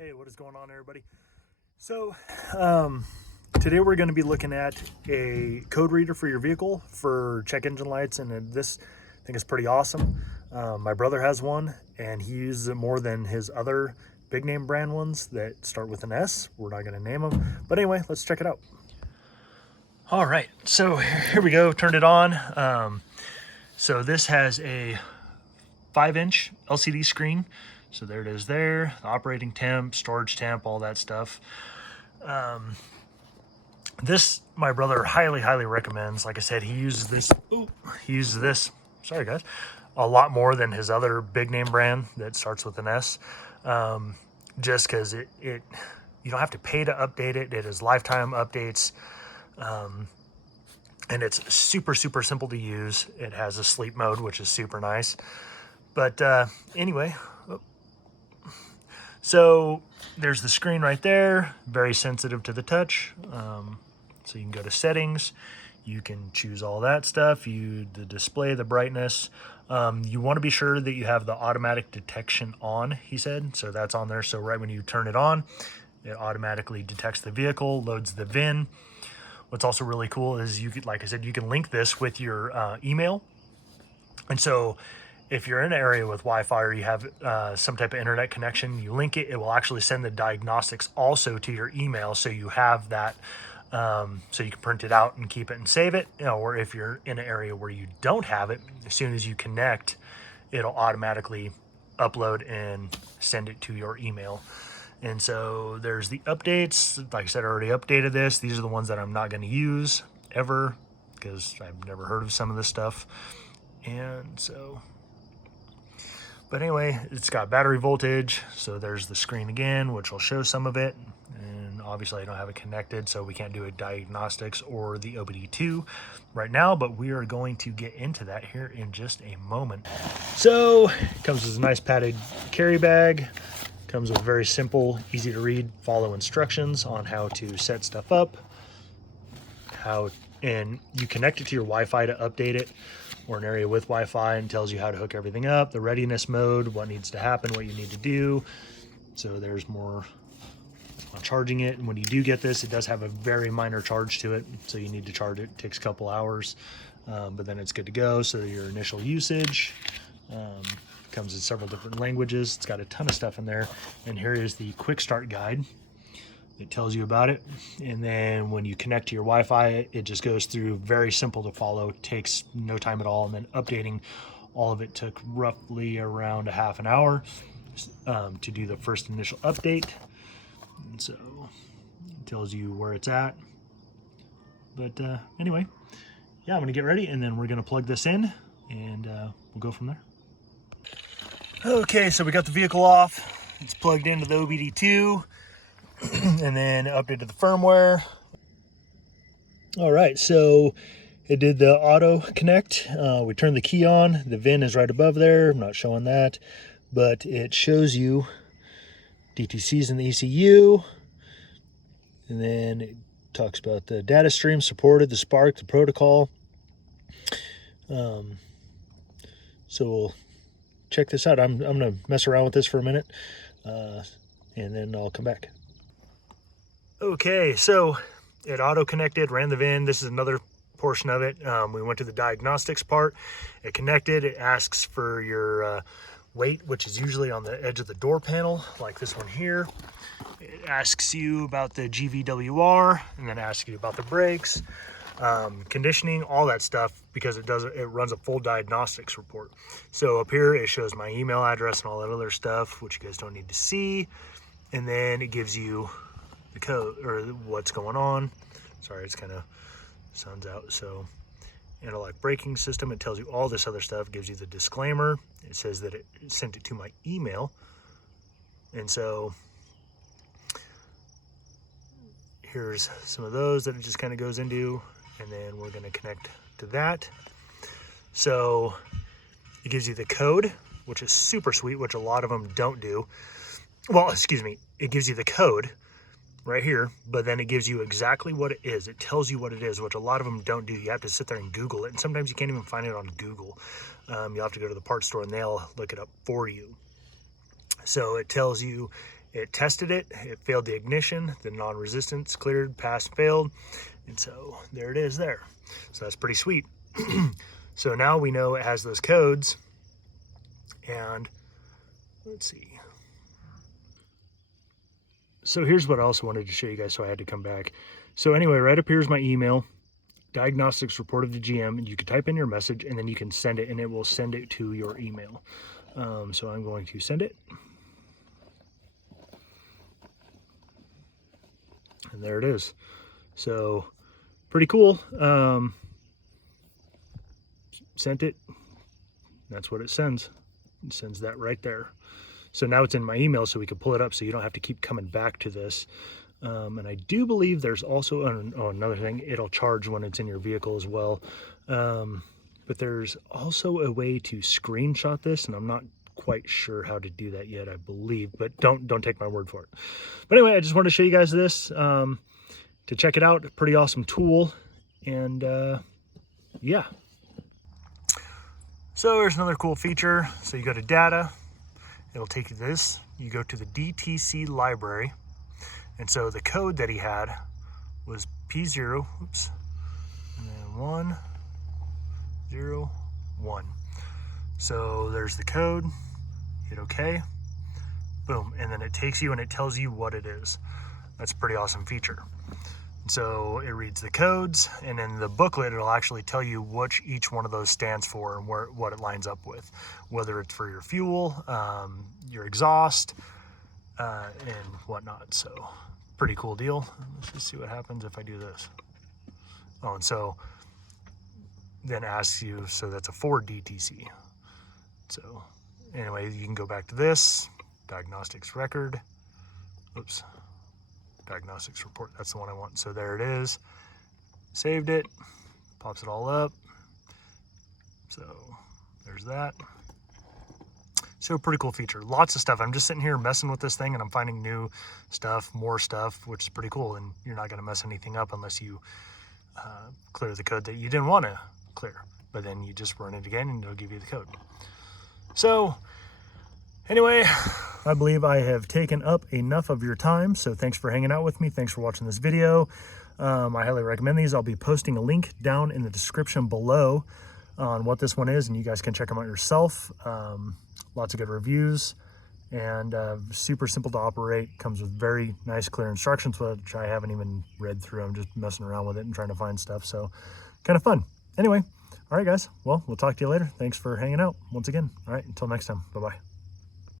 Hey, what is going on, everybody? So today we're going to be looking at a code reader for your vehicle for check engine lights, and this I think is pretty awesome. My brother has one and he uses it more than his other big name brand ones that start with an S. We're not going to name them, but anyway, let's check it out. All right, so here we go. Turned it on. So this has a 5-inch LCD screen. So there it is there, the operating temp, storage temp, all that stuff. This, my brother highly recommends. Like I said, he uses this, sorry guys, a lot more than his other big name brand that starts with an S. Just because it you don't have to pay to update it. It is lifetime updates. And it's super simple to use. It has a sleep mode, which is super nice. But anyway, so there's the screen right there, very sensitive to the touch. So you can go to settings, you can choose all that stuff, the display, the brightness. You want to be sure that you have the automatic detection on, he said. So that's on there. So right when you turn it on, it automatically detects the vehicle, loads the VIN. What's also really cool is you could, like I said, you can link this with your email. And so if you're in an area with Wi-Fi or you have some type of internet connection, you link it, it will actually send the diagnostics also to your email. So you have that, so you can print it out and keep it and save it. Or if you're in an area where you don't have it, as soon as you connect, it'll automatically upload and send it to your email. And so there's the updates. Like I said, I already updated this. These are the ones that I'm not going to use ever because I've never heard of some of this stuff. And so, but anyway, it's got battery voltage. So there's the screen again, which will show some of it. And obviously I don't have it connected, so we can't do a diagnostics or the OBD2 right now, but we are going to get into that here in just a moment. So it comes with a nice padded carry bag. Comes with very simple, easy to read, follow instructions on how to set stuff up, and you connect it to your Wi-Fi to update it, or an area with Wi-Fi, and tells you how to hook everything up, the readiness mode, what needs to happen, what you need to do. So there's more on charging it. And when you do get this, it does have a very minor charge to it, so you need to charge it. It takes a couple hours, but then it's good to go. So your initial usage. Comes in several different languages. It's got a ton of stuff in there. And here is the quick start guide. It tells you about it. And then when you connect to your Wi-Fi, it just goes through, very simple to follow. It takes no time at all. And then updating all of it took roughly around a half an hour to do the first initial update. And so it tells you where it's at. But anyway, yeah, I'm gonna get ready and then we're gonna plug this in and we'll go from there. Okay, so we got the vehicle off. It's plugged into the OBD2 and then updated the firmware. All right, so it did the auto connect. We turned the key on. The VIN is right above there. I'm not showing that, but it shows you DTCs in the ECU. And then it talks about the data stream supported, the spark, the protocol. So we'll check this out. I'm gonna mess around with this for a minute and then I'll come back. Okay, so it auto connected, ran the VIN. This is another portion of it. We went to the diagnostics part. It connected. It asks for your weight, which is usually on the edge of the door panel, like this one here. It asks you about the GVWR and then asks you about the brakes, conditioning, all that stuff, because it runs a full diagnostics report. So up here it shows my email address and all that other stuff, which you guys don't need to see. And then it gives you the code or what's going on. Sorry, it's kind of sun's out. So anti-lock braking system, it tells you all this other stuff, gives you the disclaimer. It says that it sent it to my email. And so here's some of those that it just kind of goes into, and then we're going to connect to that. So it gives you the code, which is super sweet, which a lot of them don't do. Well, excuse me, it gives you the code right here, but then it gives you exactly what it is. It tells you what it is, which a lot of them don't do. You have to sit there and Google it, and sometimes you can't even find it on Google. You'll have to go to the parts store and they'll look it up for you. So it tells you it tested it, it failed the ignition, the non-resistance cleared, passed, failed, and so there it is there. So that's pretty sweet. So now we know it has those codes, and let's see. So here's what I also wanted to show you guys, so I had to come back. So anyway, right up here is my email, Diagnostics reported to GM, and you can type in your message and then you can send it, and it will send it to your email. So I'm going to send it. And there it is. So pretty cool. Sent it. That's what it sends. It sends that right there. So now it's in my email, so we can pull it up so you don't have to keep coming back to this. And I do believe there's also another thing, it'll charge when it's in your vehicle as well. But there's also a way to screenshot this, and I'm not quite sure how to do that yet, I believe, but don't take my word for it. But anyway, I just wanted to show you guys this to check it out. Pretty awesome tool. And yeah. So there's another cool feature. So you go to data, it'll take you to this. You go to the DTC library. And so the code that he had was P0, oops, and then 101. So there's the code, hit OK, boom, and then it takes you and it tells you what it is. That's a pretty awesome feature. So it reads the codes, and in the booklet it'll actually tell you which each one of those stands for and what it lines up with, whether it's for your fuel, your exhaust, and whatnot. So pretty cool deal. Let's just see what happens if I do this. Oh, and so then asks you, so that's a Ford DTC. So anyway, you can go back to this, Diagnostics record. Oops, Diagnostics report, that's the one I want. So there it is, saved it, pops it all up. So there's that. So pretty cool feature, lots of stuff. I'm just sitting here messing with this thing and I'm finding new stuff, more stuff, which is pretty cool. And you're not gonna mess anything up unless you clear the code that you didn't wanna clear, but then you just run it again and it'll give you the code. So anyway, I believe I have taken up enough of your time. So thanks for hanging out with me. Thanks for watching this video. I highly recommend these. I'll be posting a link down in the description below on what this one is, and you guys can check them out yourself. Lots of good reviews, and super simple to operate. Comes with very nice, clear instructions, which I haven't even read through. I'm just messing around with it and trying to find stuff, so kind of fun. Anyway, all right, guys. Well, we'll talk to you later. Thanks for hanging out once again. All right, until next time. Bye-bye.